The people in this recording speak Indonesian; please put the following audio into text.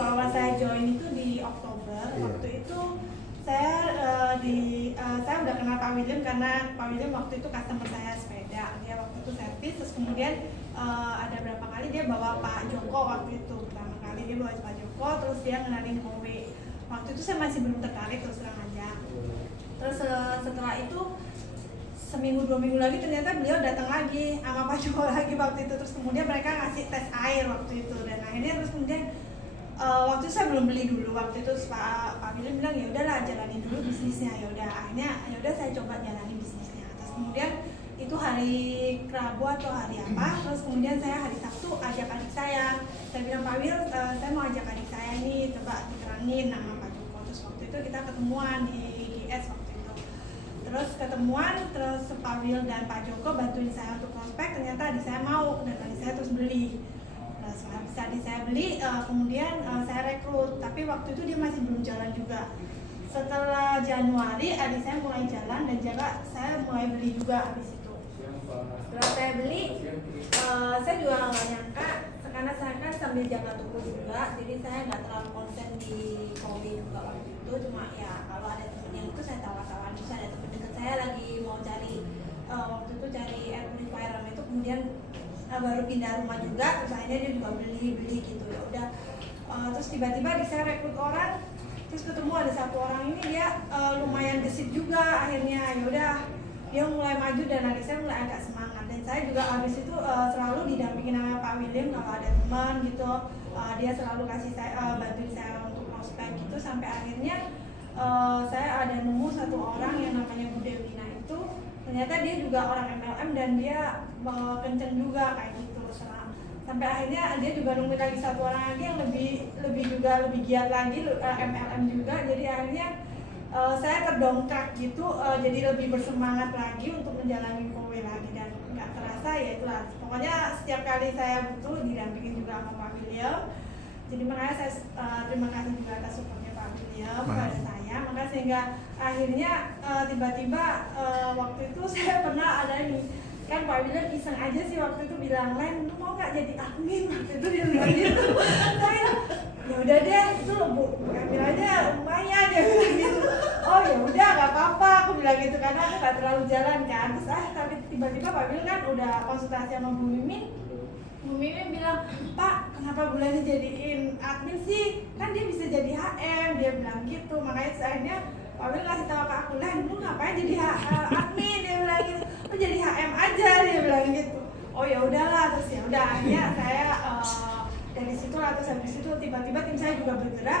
awal saya join itu di Oktober. Waktu itu saya saya udah kenal Pak William karena Pak William waktu itu customer saya sepeda. Dia waktu itu servis, terus kemudian ada berapa kali dia bawa Pak Joko waktu itu. Pertama kali dia bawa Pak Joko, terus dia ngenalin kowe. Waktu itu saya masih belum tertarik, terus terang aja. Terus setelah itu seminggu 2 minggu lagi ternyata beliau datang lagi sama Pak Joko lagi waktu itu. Terus kemudian mereka ngasih tes air waktu itu, dan akhirnya terus kemudian waktu itu saya belum beli dulu. Waktu itu Pak William bilang ya udahlah jalanin dulu bisnisnya. Ya udah, akhirnya ya udah saya coba jalanin bisnisnya. Terus kemudian itu hari Rabu atau hari apa, terus kemudian saya hari Sabtu ajak adik saya bilang Pak Wil, saya mau ajak adik saya ini coba diterangin nama Pak Joko. Terus waktu itu kita ketemuan di GS waktu itu. Terus ketemuan, terus Pak Wil dan Pak Joko bantuin saya untuk prospek. Ternyata adik saya mau, dan adik saya terus beli. Nah, setelah bisa adik saya beli, kemudian saya rekrut. Tapi waktu itu dia masih belum jalan juga. Setelah Januari adik saya mulai jalan, dan juga saya mulai beli juga habis itu. Setelah saya beli, saya juga nggak nyangka, karena saya kan sambil jaga toko juga, jadi saya nggak terlalu konsen di kopi juga waktu itu. Cuma ya kalau ada temen yang itu saya tawar-tawar. Bisa ada temen deket saya lagi mau cari waktu itu cari air purifier itu, kemudian baru pindah rumah juga, terus akhirnya dia juga beli gitu. Ya udah, terus tiba-tiba saya rekrut orang, terus ketemu ada satu orang ini dia lumayan gesit juga. Akhirnya ya udah, dia mulai maju dan adik saya mulai agak semangat. Dan saya juga habis itu selalu didampingin sama Pak William kalau ada teman gitu. Dia selalu kasih saya bantuin saya untuk prospek gitu, sampai akhirnya saya ada nemu satu orang yang namanya Bu Dewina itu. Ternyata dia juga orang MLM dan dia kenceng juga kayak gitu. Sampai akhirnya dia juga nunggu lagi satu orang lagi yang lebih giat lagi MLM juga. Jadi akhirnya saya terdongkrak gitu, jadi lebih bersemangat lagi untuk menjalani kowe lagi. Dan nggak terasa ya itulah, pokoknya setiap kali saya butuh didampingin juga sama Pak William. Jadi makanya saya terima kasih juga atas supportnya Pak William pada saya. Maka sehingga akhirnya tiba-tiba waktu itu saya pernah ada ini kan, Pak William iseng aja sih waktu itu bilang, "Len, lu mau nggak jadi admin?" Waktu itu dia bilang gitu. Saya ya udah deh, itu Bu ambil aja lumayan, dia bilang gitu. Oh ya udah, nggak apa-apa, aku bilang gitu karena aku nggak terlalu jalan kan. Terus tapi tiba-tiba Pak William kan udah konsultasi sama Bu Mimin. Bu Mimin bilang, "Pak, kenapa bulannya jadiin admin sih? Kan dia bisa jadi HM," dia bilang gitu. Makanya akhirnya Pak William kasih tahu ke aku, "Len, lu ngapain jadi admin?" Dia bilang gitu. "Lu jadi HM aja," dia bilang gitu. Oh ya udahlah, terus ya udah akhirnya saya dari situ lah. Terus habis itu tiba-tiba tim saya juga bergerak